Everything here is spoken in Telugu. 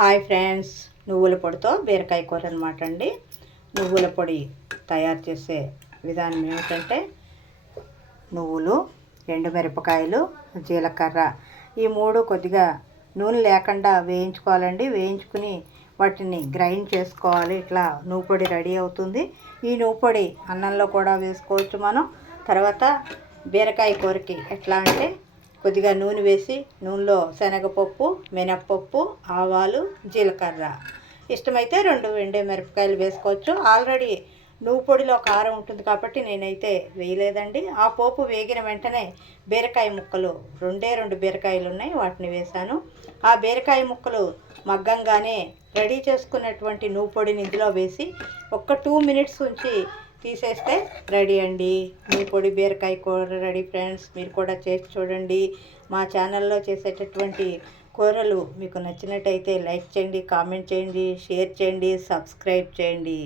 హాయ్ ఫ్రెండ్స్, నువ్వుల పొడితో బీరకాయ కూర అనమాట అండి. నువ్వుల పొడి తయారు చేసే విధానం ఏమిటంటే నువ్వులు, ఎండుమిరపకాయలు, జీలకర్ర ఈ మూడు కొద్దిగా నూనె లేకుండా వేయించుకోవాలండి. వేయించుకుని వాటిని గ్రైండ్ చేసుకోవాలి. ఇట్లా నువ్వు పొడి రెడీ అవుతుంది. ఈ నువ్వు పొడి అన్నంలో కూడా వేసుకోవచ్చు మనం. తర్వాత బీరకాయ కూరకి ఎట్లా అంటే కొద్దిగా నూనె వేసి నూనెలో శనగపప్పు, మినప్పప్పు, ఆవాలు, జీలకర్ర, ఇష్టమైతే 2 ఎండుమిరపకాయలు వేసుకోవచ్చు. ఆల్రెడీ నువ్వు పొడిలో కారం ఉంటుంది కాబట్టి నేనైతే వేయలేదండి. ఆ పోపు వేగిన వెంటనే బీరకాయ ముక్కలు 2 బీరకాయలు ఉన్నాయి, వాటిని వేశాను. ఆ బీరకాయ ముక్కలు మగ్గంగానే రెడీ చేసుకున్నటువంటి నువ్వు పొడిని ఇందులో వేసి ఒక్క 2 మినిట్స్ ఉంచి తీసేస్తే రెడీ అండి. నువ్వు పొడి బీరకాయ కూర రెడీ ఫ్రెండ్స్. మీరు కూడా చేసి చూడండి. మా ఛానల్లో చేసేటటువంటి కూరలు మీకు నచ్చినట్టయితే లైక్ చేయండి, కామెంట్ చేయండి, షేర్ చేయండి, సబ్స్క్రైబ్ చేయండి.